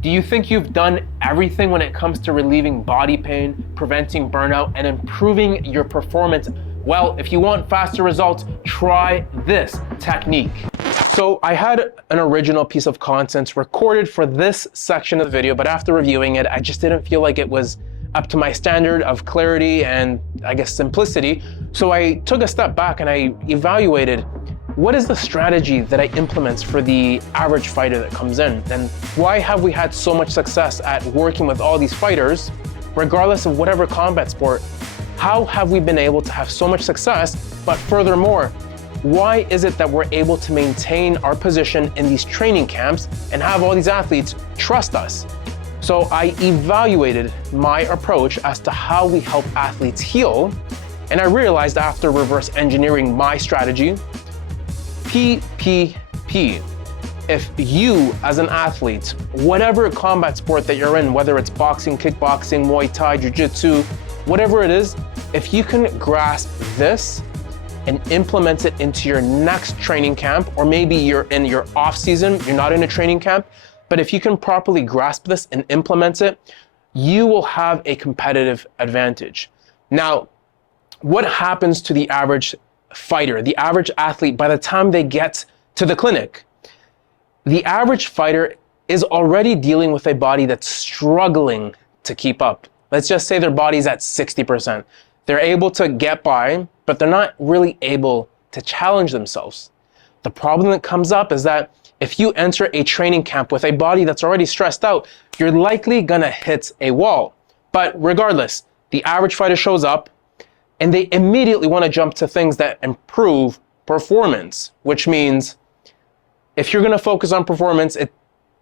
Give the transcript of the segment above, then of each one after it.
Do you think you've done everything when it comes to relieving body pain, preventing burnout, and improving your performance? Well, if you want faster results, try this technique. So I had an original piece of content recorded for this section of the video, but after reviewing it, I just didn't feel like it was up to my standard of clarity and I guess simplicity. So I took a step back and I evaluated what is the strategy that I implement for the average fighter that comes in? And why have we had so much success at working with all these fighters, regardless of whatever combat sport? How have we been able to have so much success? But furthermore, why is it that we're able to maintain our position in these training camps and have all these athletes trust us? So I evaluated my approach as to how we help athletes heal. And I realized after reverse engineering my strategy, PPP. If you, as an athlete, whatever combat sport that you're in, whether it's boxing, kickboxing, Muay Thai, jiu-jitsu, whatever it is, if you can grasp this and implement it into your next training camp, or maybe you're in your off season, you're not in a training camp, but if you can properly grasp this and implement it, you will have a competitive advantage. Now, what happens to the average fighter, the average athlete, by the time they get to the clinic? The average fighter is already dealing with a body that's struggling to keep up. Let's just say their body's at 60%. They're able to get by, but they're not really able to challenge themselves. The problem that comes up is that if you enter a training camp with a body that's already stressed out, you're likely gonna hit a wall. But regardless, the average fighter shows up, and they immediately want to jump to things that improve performance, which means if you're going to focus on performance, it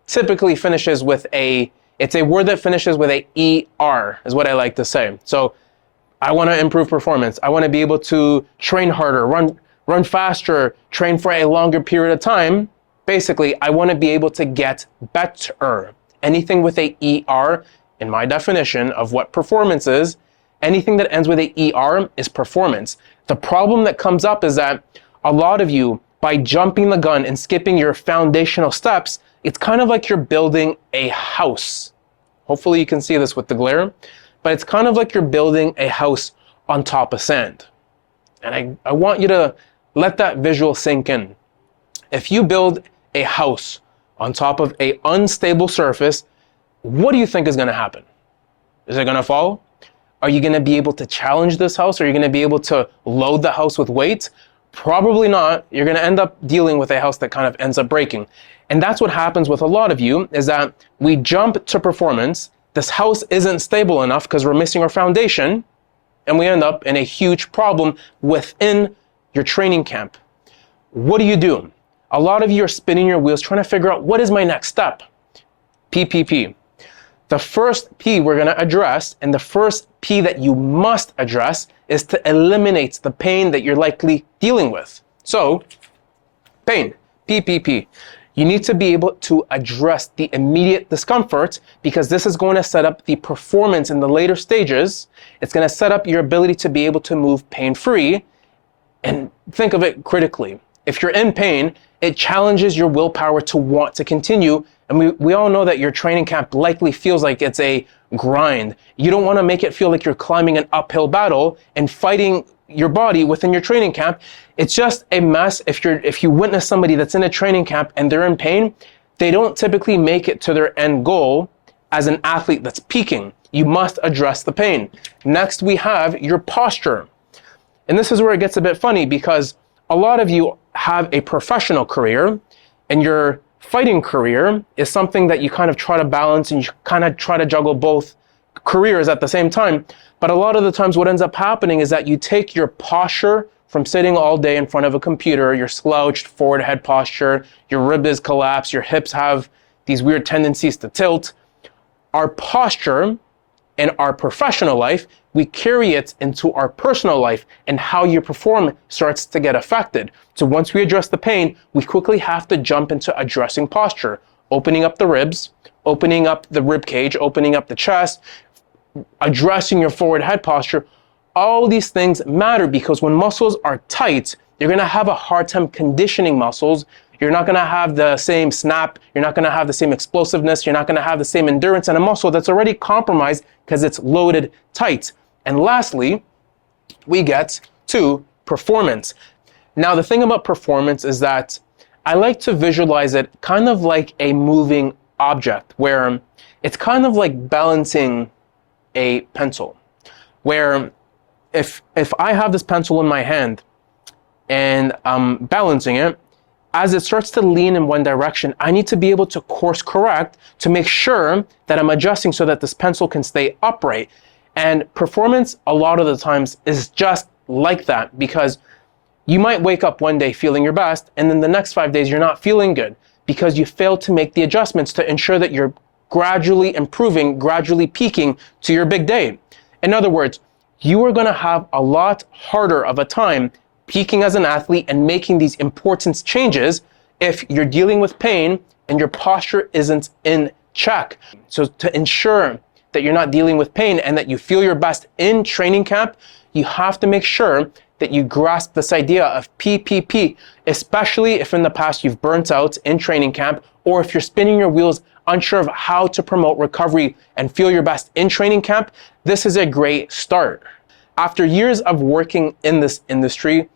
typically finishes with it's a word that finishes with a ER, is what I like to say. So I want to improve performance. I want to be able to train harder, run faster, train for a longer period of time. Basically, I want to be able to get better. Anything with a ER, in my definition of what performance is, anything that ends with a ER is performance. The problem that comes up is that a lot of you, by jumping the gun and skipping your foundational steps, it's kind of like you're building a house. Hopefully you can see this with the glare, but it's kind of like you're building a house on top of sand. And I want you to let that visual sink in. If you build a house on top of an unstable surface, what do you think is going to happen? Is it going to fall? Are you going to be able to challenge this house? Are you going to be able to load the house with weight? Probably not. You're going to end up dealing with a house that kind of ends up breaking. And that's what happens with a lot of you, is that we jump to performance. This house isn't stable enough because we're missing our foundation, and we end up in a huge problem within your training camp. What do? A lot of you are spinning your wheels trying to figure out, what is my next step? PPP. The first P we're going to address, and the first P that you must address, is to eliminate the pain that you're likely dealing with. So, pain, PPP. You need to be able to address the immediate discomfort, because this is going to set up the performance in the later stages. It's going to set up your ability to be able to move pain-free. And think of it critically. If you're in pain, it challenges your willpower to want to continue. And we all know that your training camp likely feels like it's a grind. You don't want to make it feel like you're climbing an uphill battle and fighting your body within your training camp. It's just a mess. If you witness somebody that's in a training camp and they're in pain, they don't typically make it to their end goal as an athlete that's peaking. You must address the pain. Next, we have your posture. And this is where it gets a bit funny, because a lot of you have a professional career, and your fighting career is something that you kind of try to balance, and you kind of try to juggle both careers at the same time. But a lot of the times what ends up happening is that you take your posture from sitting all day in front of a computer, your slouched forward head posture, your rib is collapsed, your hips have these weird tendencies to tilt. Our posture in our professional life, we carry it into our personal life, and how you perform starts to get affected. So once we address the pain, we quickly have to jump into addressing posture, opening up the ribs, opening up the rib cage, opening up the chest, addressing your forward head posture. All these things matter, because when muscles are tight, you're going to have a hard time conditioning muscles. You're not gonna have the same snap, you're not gonna have the same explosiveness, you're not gonna have the same endurance in a muscle that's already compromised because it's loaded tight. And lastly, we get to performance. Now, the thing about performance is that I like to visualize it kind of like a moving object, where it's kind of like balancing a pencil, where if I have this pencil in my hand and I'm balancing it, as it starts to lean in one direction, I need to be able to course correct to make sure that I'm adjusting so that this pencil can stay upright. And performance, a lot of the times, is just like that, because you might wake up one day feeling your best, and then the next 5 days you're not feeling good because you failed to make the adjustments to ensure that you're gradually improving, gradually peaking to your big day. In other words, you are going to have a lot harder of a time peaking as an athlete and making these important changes if you're dealing with pain and your posture isn't in check. So to ensure that you're not dealing with pain and that you feel your best in training camp, you have to make sure that you grasp this idea of PPP, especially if in the past you've burnt out in training camp, or if you're spinning your wheels unsure of how to promote recovery and feel your best in training camp. This is a great start. After years of working in this industry,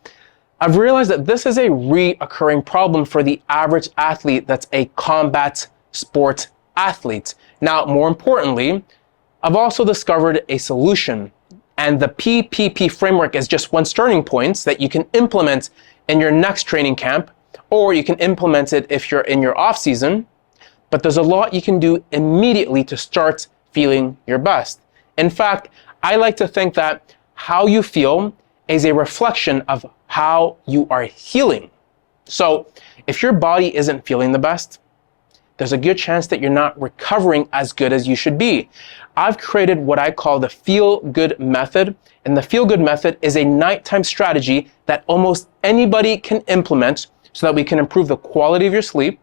I've realized that this is a reoccurring problem for the average athlete that's a combat sport athlete. Now, more importantly, I've also discovered a solution. And the PPP framework is just one starting point that you can implement in your next training camp, or you can implement it if you're in your off season. But there's a lot you can do immediately to start feeling your best. In fact, I like to think that how you feel is a reflection of how you are healing. So if your body isn't feeling the best, there's a good chance that you're not recovering as good as you should be. I've created what I call the feel-good method, and the feel-good method is a nighttime strategy that almost anybody can implement so that we can improve the quality of your sleep,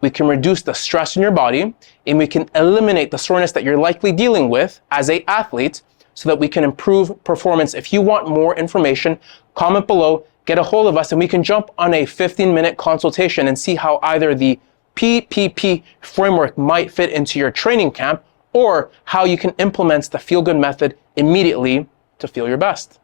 we can reduce the stress in your body, and we can eliminate the soreness that you're likely dealing with as an athlete so that we can improve performance. If you want more information, comment below, get a hold of us, and we can jump on a 15-minute consultation and see how either the PPP framework might fit into your training camp, or how you can implement the feel-good method immediately to feel your best.